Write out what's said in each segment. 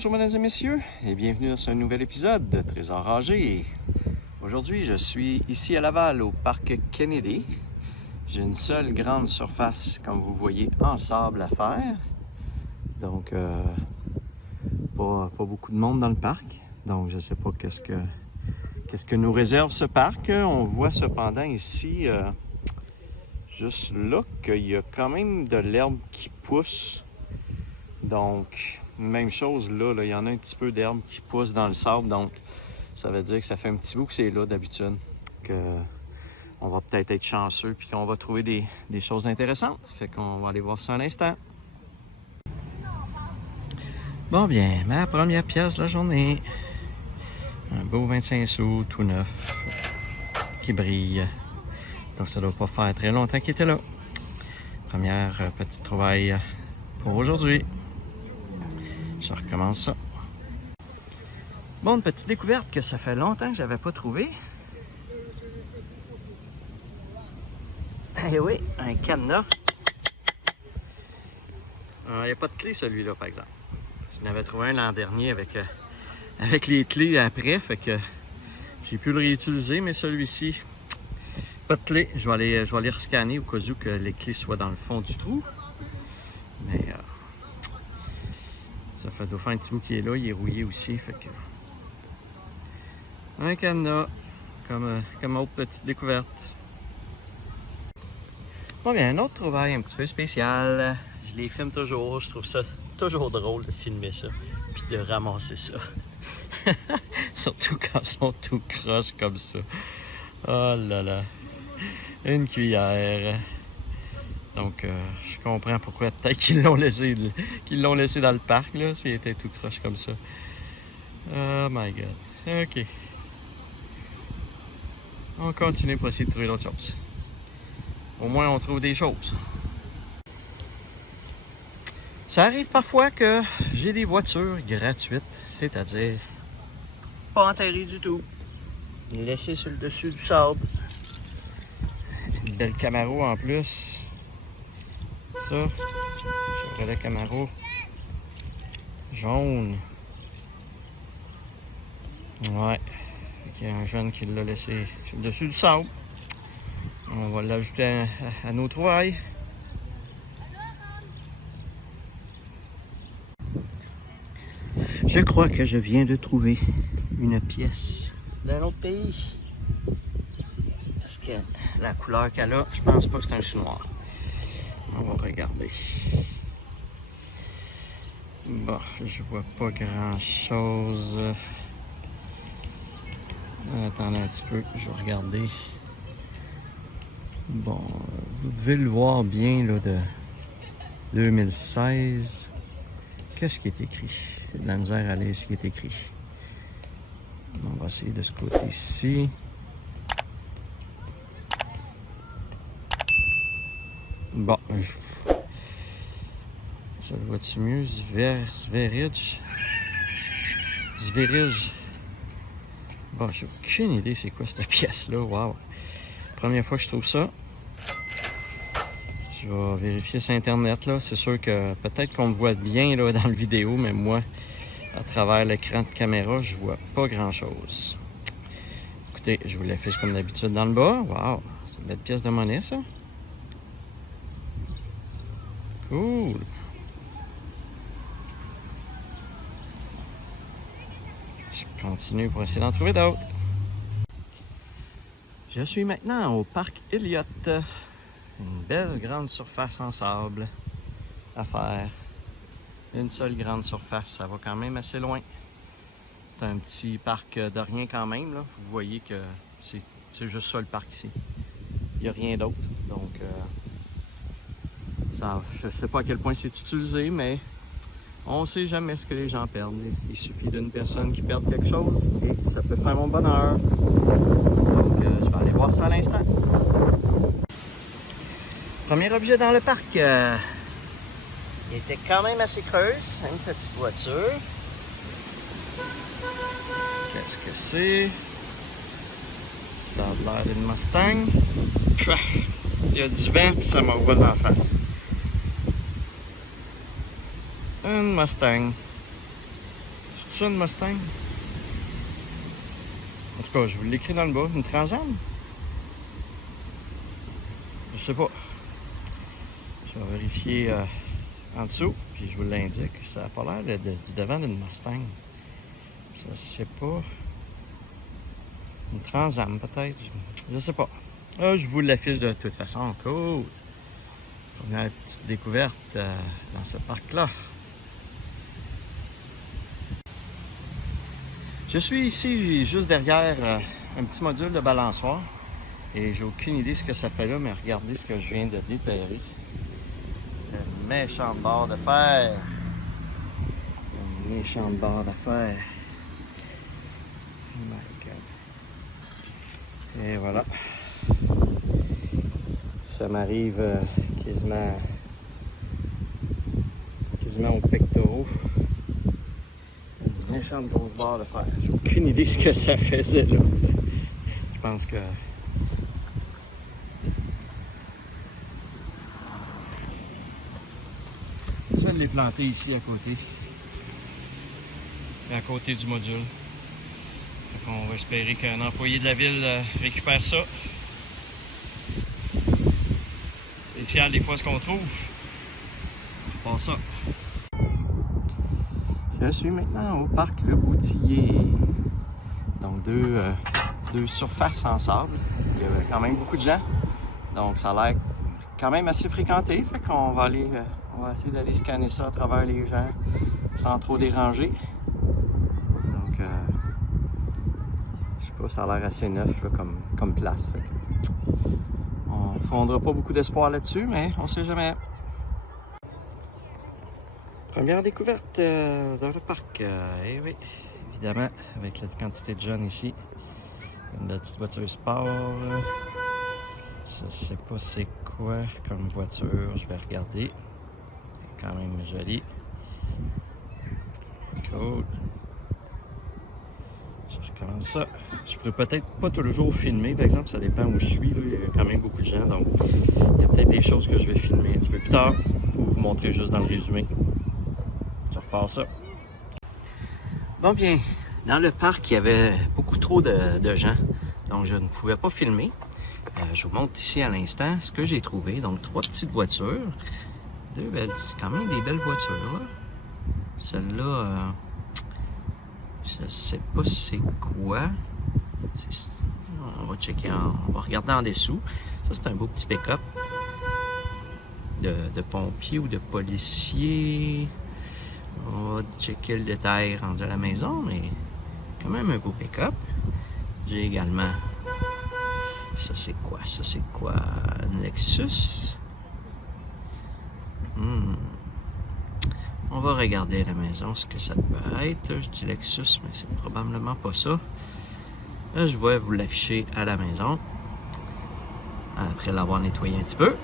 bonjour mesdames et messieurs et bienvenue dans ce nouvel épisode de Trésor Rangé. Aujourd'hui je suis ici à Laval au parc Kennedy. J'ai une seule grande surface comme vous voyez en sable à faire. Donc pas beaucoup de monde dans le parc. Donc je ne sais pas qu'est-ce que nous réserve ce parc. On voit cependant ici juste là qu'il y a quand même de l'herbe qui pousse. Donc, même chose là, il y en a un petit peu d'herbe qui pousse dans le sable, donc ça veut dire que ça fait un petit bout que c'est là d'habitude, qu'on va peut-être être chanceux puis qu'on va trouver des choses intéressantes. Fait qu'on va aller voir ça un instant. Bon bien, ma première pièce de la journée. Un beau 25 sous, tout neuf, qui brille. Donc ça doit pas faire très longtemps qu'il était là. Première petite trouvaille pour aujourd'hui. Je recommence ça. Bon, une petite découverte que ça fait longtemps que j'avais pas trouvé. Eh oui, un cadenas. Il n'y a pas de clé celui-là par exemple. Je n'avais trouvé un l'an dernier avec les clés après, fait que j'ai pu le réutiliser, mais celui-ci, pas de clé. Je vais aller rescanner au cas où que les clés soient dans le fond du trou. Mais ça doit faire un petit bout qui est là, il est rouillé aussi, fait que... Un cadenas, comme autre petite découverte. Bon bien, un autre trouvaille un petit peu spécial. Je les filme toujours, je trouve ça toujours drôle de filmer ça, puis de ramasser ça. Surtout quand ils sont tout croches comme ça. Oh là là. Une cuillère. Donc, je comprends pourquoi peut-être qu'ils l'ont laissé dans le parc, là, s'il était tout croche comme ça. Oh my god. OK. On continue pour essayer de trouver d'autres choses. Au moins, on trouve des choses. Ça arrive parfois que j'ai des voitures gratuites, c'est-à-dire pas enterrées du tout, laissées sur le dessus du sable. Une belle Camaro en plus. Ça, Chevrolet Camaro jaune. Ouais, il y a un jeune qui l'a laissé sur le dessus du sable. On va l'ajouter à nos trouvailles. Je crois que je viens de trouver une pièce d'un autre pays. Parce que la couleur qu'elle a, je pense pas que c'est un sous-noir. On va regarder. Bon, je vois pas grand chose. Attendez un petit peu, je vais regarder. Bon, vous devez le voir bien là, de 2016. Qu'est-ce qui est écrit? J'ai de la misère à lire ce qui est écrit. On va essayer de ce côté-ci. Bon, je le vois-tu mieux? Zverij. Bon, j'ai aucune idée c'est quoi cette pièce-là. Wow. Première fois que je trouve ça. Je vais vérifier sur Internet, là. C'est sûr que peut-être qu'on le voit bien là, dans la vidéo, mais moi, à travers l'écran de caméra, je vois pas grand-chose. Écoutez, je vous l'affiche comme d'habitude dans le bas. Wow, c'est une belle pièce de monnaie, ça. Cool. Je continue pour essayer d'en trouver d'autres. Je suis maintenant au parc Elliott. Une belle grande surface en sable à faire. Une seule grande surface, ça va quand même assez loin. C'est un petit parc de rien quand même, là. Vous voyez que c'est juste ça le parc ici. Il n'y a rien d'autre. Donc, je ne sais pas à quel point c'est utilisé, mais on ne sait jamais ce que les gens perdent. Il suffit d'une personne qui perd quelque chose et ça peut faire mon bonheur. Donc, je vais aller voir ça à l'instant. Premier objet dans le parc. Il était quand même assez creuse. Une petite voiture. Qu'est-ce que c'est? Ça a l'air d'une Mustang. Il y a du vent et ça m'envoie dans la face. Une Mustang. ça une Mustang? En tout cas, je vous l'écris dans le bas. Une Trans Am? Je sais pas. Je vais vérifier en dessous, puis je vous l'indique. Ça n'a pas l'air du devant d'une Mustang. Je sais pas. Une Trans Am peut-être? Je sais pas. Ah, je vous l'affiche de toute façon. Cool! Première petite découverte dans ce parc-là. Je suis ici juste derrière un petit module de balançoire et j'ai aucune idée ce que ça fait là, mais regardez ce que je viens de déterrer. Le méchant barre de fer. Le méchant barre de fer. Oh my God. Et voilà. Ça m'arrive quasiment aux pectoraux. Une méchante grosse barre de fer. J'ai aucune idée ce que ça faisait là. Je pense que je l'ai planté ici à côté. À côté du module. On va espérer qu'un employé de la ville récupère ça. C'est spécial des fois ce qu'on trouve. Pas ça. Je suis maintenant au parc Le Boutillier. Donc deux surfaces en sable. Il y a quand même beaucoup de gens. Donc ça a l'air quand même assez fréquenté. Fait qu'on va essayer d'aller scanner ça à travers les gens sans trop déranger. Donc je sais pas, ça a l'air assez neuf là, comme place. Fait on ne fondra pas beaucoup d'espoir là-dessus, mais on sait jamais. Première découverte dans le parc. Eh oui, évidemment, avec la quantité de jeunes ici. Une petite voiture sport. Je sais pas c'est quoi comme voiture. Je vais regarder. Quand même joli. Cool. Je recommence ça. Je peux peut-être pas toujours filmer. Par exemple, ça dépend où je suis. Là. Il y a quand même beaucoup de gens. Donc, il y a peut-être des choses que je vais filmer un petit peu plus tard. Ou vous montrer juste dans le résumé. Je repars ça. Bon bien, dans le parc, il y avait beaucoup trop de gens, donc je ne pouvais pas filmer. Je vous montre ici à l'instant ce que j'ai trouvé. Donc 3 petites voitures, quand même des belles voitures là. Celle-là, je sais pas c'est quoi. On va checker, on va regarder en dessous. Ça c'est un beau petit pick-up de pompier ou de policier. On va checker le détail rendu à la maison, mais quand même un beau pick-up. J'ai également... Ça c'est quoi? Ça c'est quoi? Une Lexus? On va regarder à la maison ce que ça peut être. Je dis Lexus, mais c'est probablement pas ça. Là, je vais vous l'afficher à la maison. Après l'avoir nettoyé un petit peu.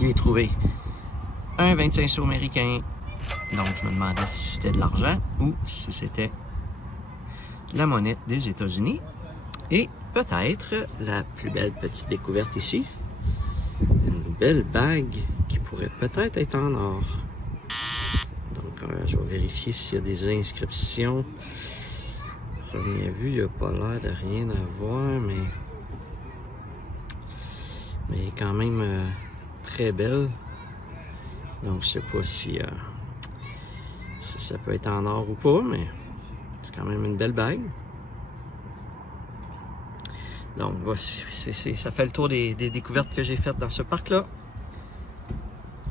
J'ai trouvé un 25 sous américain. Donc, je me demandais si c'était de l'argent ou si c'était la monnaie des États-Unis. Et peut-être la plus belle petite découverte ici, une belle bague qui pourrait peut-être être en or. Donc, je vais vérifier s'il y a des inscriptions. Première vue, il n'y a pas l'air de rien à voir, mais quand même très belle. Donc, je sais pas si ça peut être en or ou pas, mais c'est quand même une belle bague. Donc, voici, ça fait le tour des découvertes que j'ai faites dans ce parc-là.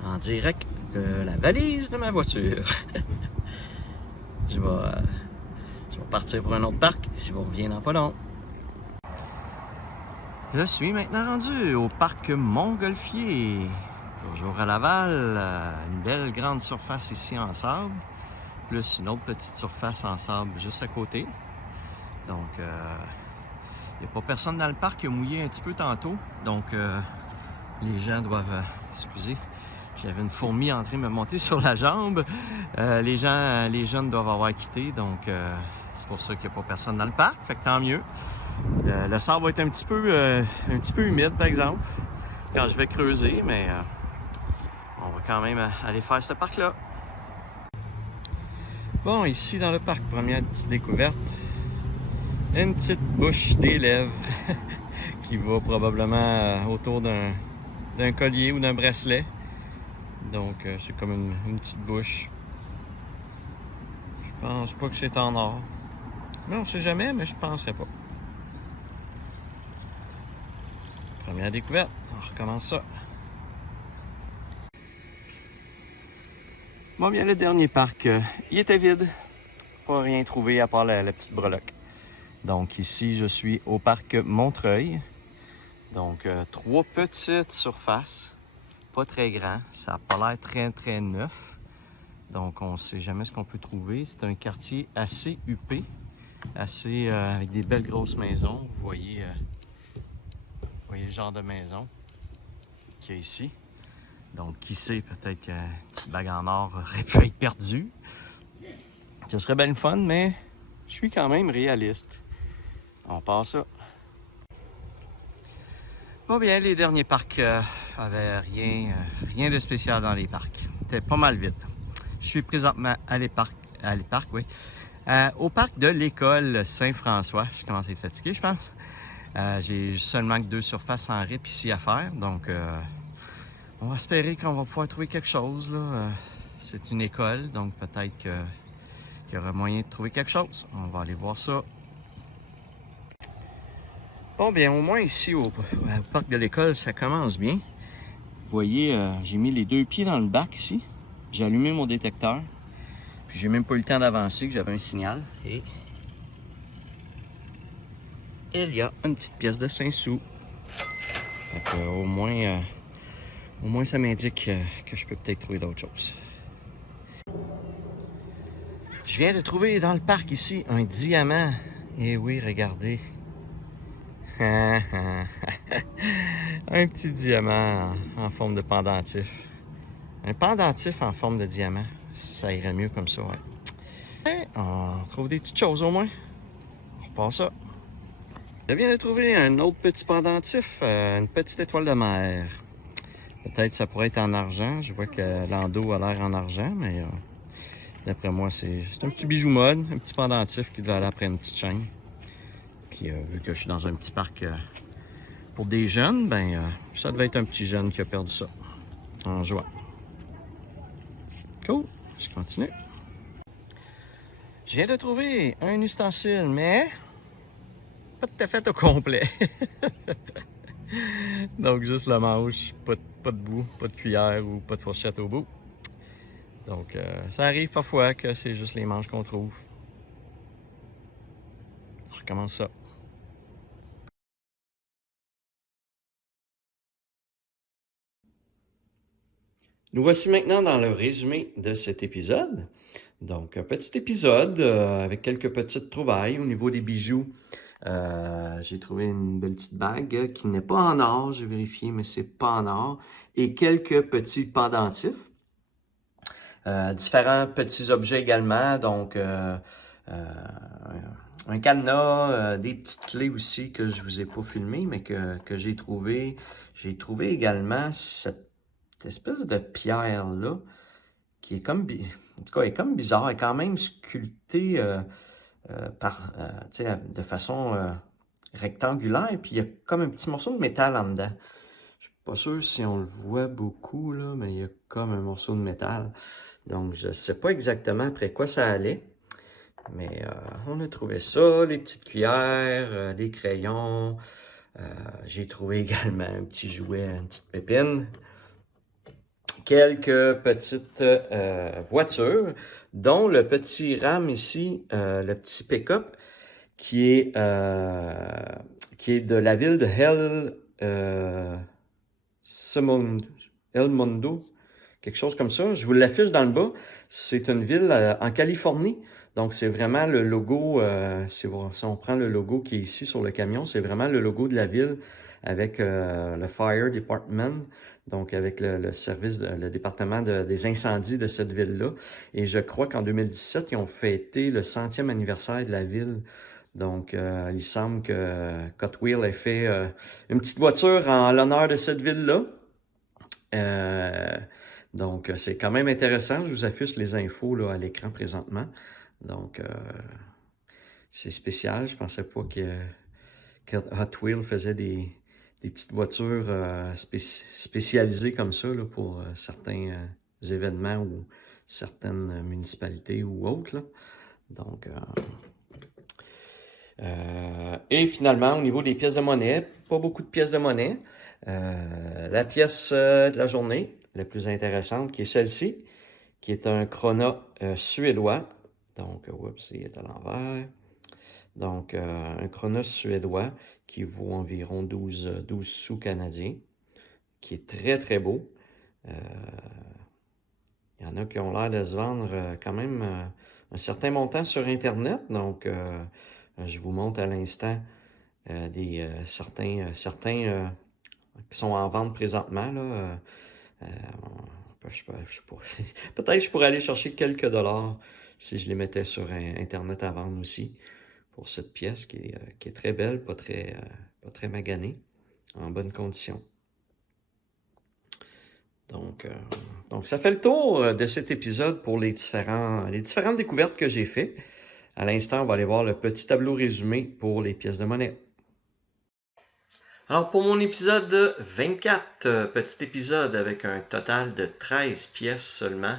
En direct de la valise de ma voiture. Je vais partir pour un autre parc. Je vous reviens dans pas long. Je suis maintenant rendu au parc Montgolfier. Toujours à Laval, une belle grande surface ici en sable, plus une autre petite surface en sable juste à côté. Donc, il n'y a pas personne dans le parc, il a mouillé un petit peu tantôt, donc les gens doivent... excusez, j'avais une fourmi en train de me monter sur la jambe. Les jeunes doivent avoir quitté, donc c'est pour ça qu'il n'y a pas personne dans le parc, fait que tant mieux. Le sable va être un petit peu humide, par exemple, quand je vais creuser, mais... on va quand même aller faire ce parc-là. Bon, ici dans le parc, première petite découverte, une petite bouche des lèvres qui va probablement autour d'un collier ou d'un bracelet. Donc c'est comme une petite bouche. Je pense pas que c'est en or. Mais on sait jamais, mais je penserais pas. Première découverte, on recommence ça. Bon, bien le dernier parc, il était vide. Pas rien trouvé à part la petite breloque. Donc ici, je suis au parc Montreuil. Donc 3 petites surfaces, pas très grand. Ça n'a pas l'air très neuf. Donc on ne sait jamais ce qu'on peut trouver. C'est un quartier assez huppé, assez avec des belles grosses maisons. Vous voyez le genre de maison qu'il y a ici. Donc, qui sait, peut-être qu'une petite bague en or aurait pu être perdue. Ce serait bien le fun, mais je suis quand même réaliste. On passe ça. Bon, bien, les derniers parcs avaient rien de spécial dans les parcs. C'était pas mal vite. Je suis présentement à l'éparc, oui. Au parc de l'école Saint-François. Je commence à être fatigué, je pense. J'ai seulement que 2 surfaces en RIP ici à faire, donc on va espérer qu'on va pouvoir trouver quelque chose, là. C'est une école, donc peut-être qu'il y aura moyen de trouver quelque chose. On va aller voir ça. Bon, bien, au moins ici, au parc de l'école, ça commence bien. Vous voyez, j'ai mis les 2 pieds dans le bac ici. J'ai allumé mon détecteur. Puis j'ai même pas eu le temps d'avancer, que j'avais un signal. Et il y a une petite pièce de 5 sous. Donc, au moins ça m'indique que je peux peut-être trouver d'autres choses. Je viens de trouver dans le parc ici un diamant. Et oui, regardez. Un petit diamant en forme de pendentif. Un pendentif en forme de diamant. Ça irait mieux comme ça, ouais. Et on trouve des petites choses au moins. On repart ça. Je viens de trouver un autre petit pendentif, une petite étoile de mer. Peut-être ça pourrait être en argent. Je vois que l'endos a l'air en argent, mais d'après moi, c'est un petit bijou mode, un petit pendentif qui doit aller après une petite chaîne. Puis vu que je suis dans un petit parc pour des jeunes, ben ça devait être un petit jeune qui a perdu ça en jouant. Cool, je continue. Je viens de trouver un ustensile, mais pas tout à fait au complet. Donc juste le manche, pas de bout, pas de cuillère ou pas de fourchette au bout. Donc ça arrive parfois que c'est juste les manches qu'on trouve. On recommence ça. Nous voici maintenant dans le résumé de cet épisode. Donc, un petit épisode avec quelques petites trouvailles au niveau des bijoux. J'ai trouvé une belle petite bague qui n'est pas en or, j'ai vérifié, mais c'est pas en or. Et quelques petits pendentifs. Différents petits objets également, donc un cadenas, des petites clés aussi que je vous ai pas filmé, mais que j'ai trouvé. J'ai trouvé également cette espèce de pierre-là, qui est comme, en tout cas, elle est comme bizarre, elle est quand même sculptée de façon rectangulaire, puis il y a comme un petit morceau de métal en dedans. Je suis pas sûr si on le voit beaucoup, là, mais il y a comme un morceau de métal. Donc, je sais pas exactement après quoi ça allait, mais on a trouvé ça, les petites cuillères, des crayons. J'ai trouvé également un petit jouet, une petite pépine. Quelques petites voitures, dont le petit Ram ici, le petit pick-up, qui est de la ville de El Mundo, quelque chose comme ça. Je vous l'affiche dans le bas. C'est une ville en Californie. Donc, c'est vraiment le logo, si on prend le logo qui est ici sur le camion, c'est vraiment le logo de la ville avec le Fire Department, donc avec le service, le département des incendies de cette ville-là. Et je crois qu'en 2017, ils ont fêté le 100e anniversaire de la ville. Donc, il semble que Cutwheel ait fait une petite voiture en l'honneur de cette ville-là. Donc, c'est quand même intéressant. Je vous affiche les infos là, à l'écran présentement. Donc, c'est spécial. Je pensais pas que Hot Wheels faisait des petites voitures spécialisées comme ça là, pour certains événements ou certaines municipalités ou autres, là. Donc, et finalement, au niveau des pièces de monnaie, pas beaucoup de pièces de monnaie. La pièce de la journée, la plus intéressante, qui est celle-ci, qui est un Krona suédois. Donc, oups, il est à l'envers. Donc, un Krona suédois qui vaut environ 12 sous canadiens, qui est très, très beau. Il y en a qui ont l'air de se vendre quand même un certain montant sur Internet. Donc, je vous montre à l'instant certains qui sont en vente présentement, là. Peut-être que je pourrais aller chercher quelques dollars si je les mettais sur Internet à vendre aussi pour cette pièce qui est très belle, pas très maganée, en bonne condition. Donc, ça fait le tour de cet épisode pour les différentes découvertes que j'ai faites. À l'instant, on va aller voir le petit tableau résumé pour les pièces de monnaie. Alors, pour mon épisode 24, petit épisode avec un total de 13 pièces seulement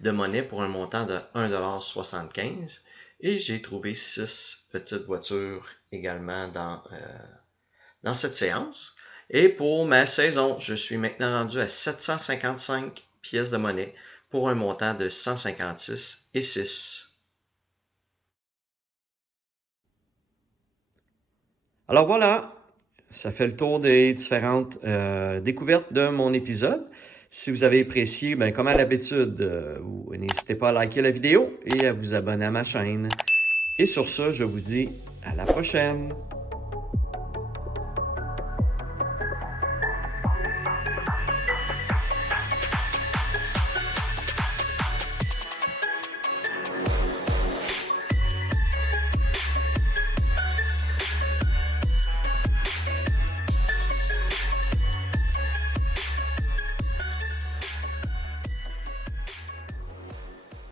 de monnaie pour un montant de 1,75 $. Et j'ai trouvé 6 petites voitures également dans cette séance. Et pour ma saison, je suis maintenant rendu à 755 pièces de monnaie pour un montant de 156,6 $. Alors voilà, ça fait le tour des différentes découvertes de mon épisode. Si vous avez apprécié, ben, comme à l'habitude, n'hésitez pas à liker la vidéo et à vous abonner à ma chaîne. Et sur ce, je vous dis à la prochaine!